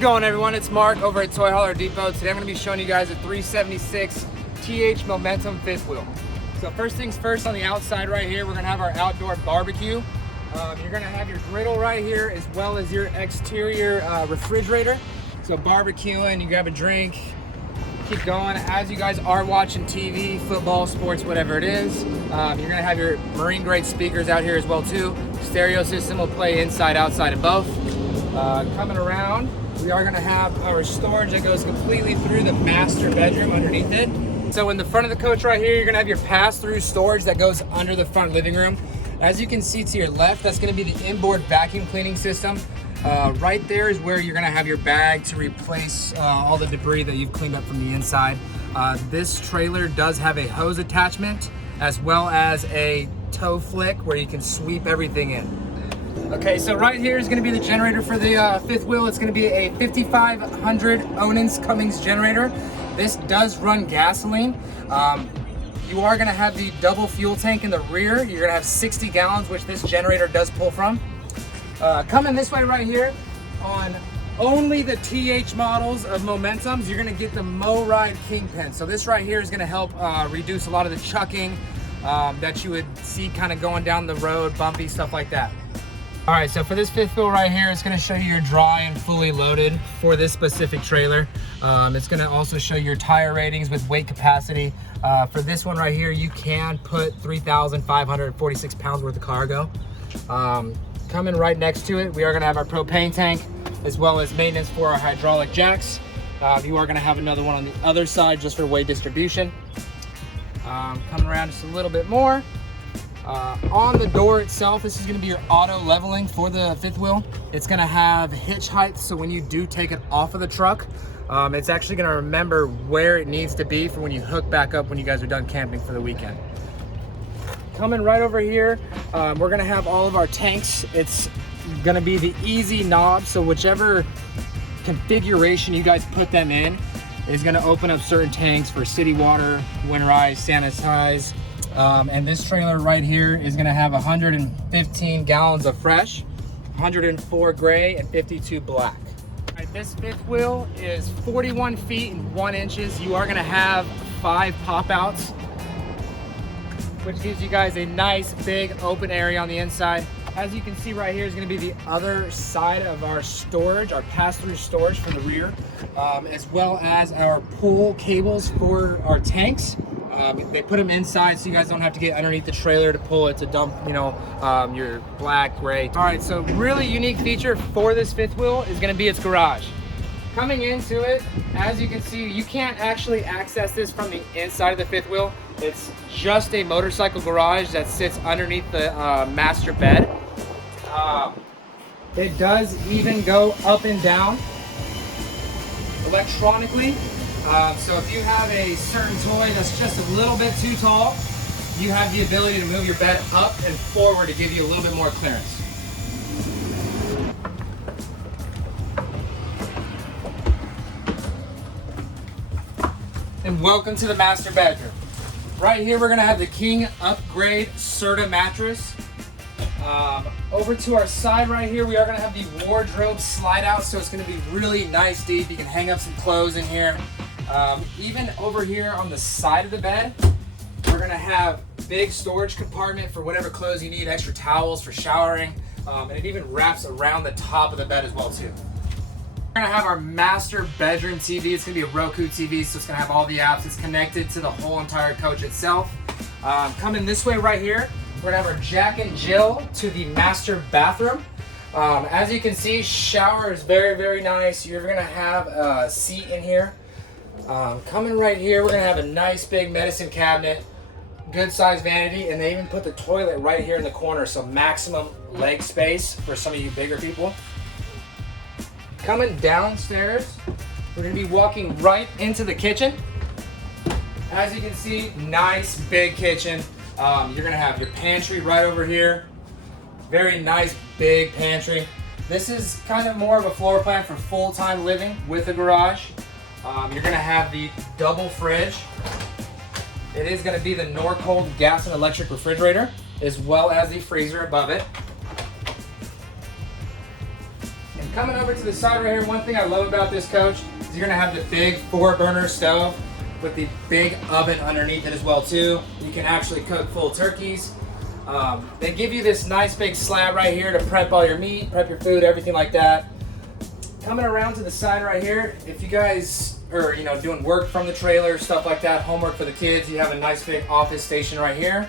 it going, everyone? It's Mark over at Toy Hauler Depot. Today I'm going to be showing you guys a 376 TH Momentum fifth wheel. So first things first, on the outside right here, we're going to have our outdoor barbecue. You're going to have your griddle right here, as well as your exterior refrigerator. So barbecuing, you grab a drink, keep going. As you guys are watching TV, football, sports, whatever it is, you're going to have your marine grade speakers out here as well too. Stereo system will play inside, outside, and both. Coming around, we are going to have our storage that goes completely through the master bedroom underneath it. So in the front of the coach right here, you're going to have your pass-through storage that goes under the front living room. As you can see to your left, that's going to be the inboard vacuum cleaning system. Right there is where you're going to have your bag to replace all the debris that you've cleaned up from the inside. This trailer does have a hose attachment as well as a toe flick where you can sweep everything in. Okay, so right here is going to be the generator for the fifth wheel. It's going to be a 5500 Onens Cummins generator. This does run gasoline. You are going to have the double fuel tank in the rear. You're going to have 60 gallons, which this generator does pull from. Coming this way right here, on only the TH models of Momentums, you're going to get the MoRide Kingpin. So this right here is going to help reduce a lot of the chucking that you would see kind of going down the road, bumpy, stuff like that. All right, so for this fifth wheel right here, it's going to show you your dry and fully loaded for this specific trailer. It's going to also show your tire ratings with weight capacity. For this one right here, you can put 3,546 pounds worth of cargo. Coming right next to it, we are going to have our propane tank as well as maintenance for our hydraulic jacks. You are going to have another one on the other side just for weight distribution. Coming around just a little bit more. On the door itself, this is going to be your auto leveling for the fifth wheel. It's going to have hitch height, so when you do take it off of the truck, it's actually going to remember where it needs to be for when you hook back up when you guys are done camping for the weekend. Coming right over here, we're going to have all of our tanks. It's going to be the easy knob, so whichever configuration you guys put them in is going to open up certain tanks for city water, winterize, sanitize. And this trailer right here is going to have 115 gallons of fresh, 104 gray, and 52 black. All right, this fifth wheel is 41 feet and 1 inches. You are going to have 5 pop-outs, which gives you guys a nice big open area on the inside. As you can see right here is going to be the other side of our storage, our pass-through storage for the rear, as well as our pull cables for our tanks. They put them inside so you guys don't have to get underneath the trailer to pull it to dump, your black, gray. All right, so really unique feature for this fifth wheel is going to be its garage. Coming into it, as you can see, you can't actually access this from the inside of the fifth wheel. It's just a motorcycle garage that sits underneath the master bed. It does even go up and down electronically. So if you have a certain toy that's just a little bit too tall, you have the ability to move your bed up and forward to give you a little bit more clearance. And welcome to the master bedroom. Right here, we're gonna have the King Upgrade Serta mattress. Over to our side right here, we are gonna have the wardrobe slide out, so it's gonna be really nice deep. You can hang up some clothes in here. Even over here on the side of the bed, we're gonna have big storage compartment for whatever clothes you need, extra towels for showering, and it even wraps around the top of the bed as well too. We're gonna have our master bedroom TV. It's gonna be a Roku TV, so it's gonna have all the apps. It's connected to the whole entire coach itself. Coming this way right here, we're gonna have our Jack and Jill to the master bathroom. As you can see, shower is very, very nice. You're gonna have a seat in here. Coming right here, we're gonna have a nice big medicine cabinet, good size vanity, and they even put the toilet right here in the corner, so maximum leg space for some of you bigger people. Coming downstairs, we're gonna be walking right into the kitchen. As you can see, nice big kitchen. You're gonna have your pantry right over here. Very nice big pantry. This is kind of more of a floor plan for full-time living with a garage. You're gonna have the double fridge. It is gonna be the Norcold gas and electric refrigerator, as well as the freezer above it. And Coming over to the side right here, one thing I love about this coach is you're gonna have the big 4-burner stove with the big oven underneath it as well too. You can actually cook full turkeys. They give you this nice big slab right here to prep all your meat, prep your food, everything like that. Coming around to the side right here, if you guys are doing work from the trailer, stuff like that, homework for the kids, you have a nice big office station right here.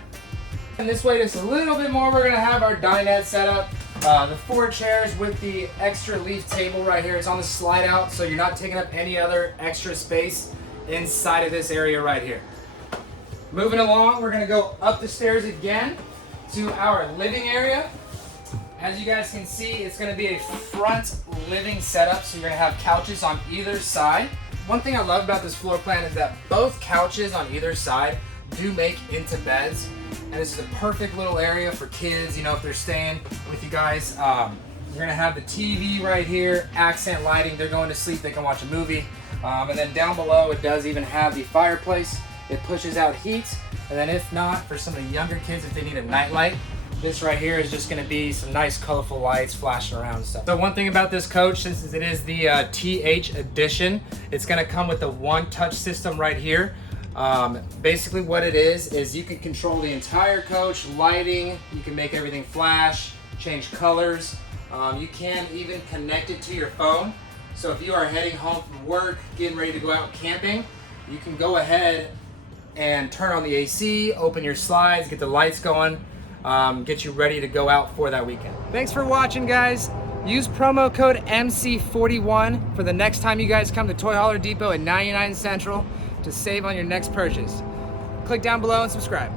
And this way, just a little bit more, we're gonna have our dinette set up. The 4 chairs with the extra leaf table right here. It's on the slide out, so you're not taking up any other extra space inside of this area right here. Moving along, we're gonna go up the stairs again to our living area. As you guys can see, it's gonna be a front living setup, so you're gonna have couches on either side. One thing I love about this floor plan is that both couches on either side do make into beds. And this is a perfect little area for kids, if they're staying with you guys. You're gonna have the TV right here, accent lighting. They're going to sleep, they can watch a movie. And then down below, it does even have the fireplace. It pushes out heat. And then if not, for some of the younger kids, if they need a night light, this right here is just gonna be some nice colorful lights flashing around and stuff. So one thing about this coach, since it is the TH edition, it's gonna come with the one-touch system right here. Basically what it is you can control the entire coach, lighting, you can make everything flash, change colors. You can even connect it to your phone. So if you are heading home from work, getting ready to go out camping, you can go ahead and turn on the AC, open your slides, get the lights going, get you ready to go out for that weekend. Thanks for watching, guys. Use promo code MC41 for the next time you guys come to Toy Hauler Depot at 99 Central to save on your next purchase. Click down below and subscribe.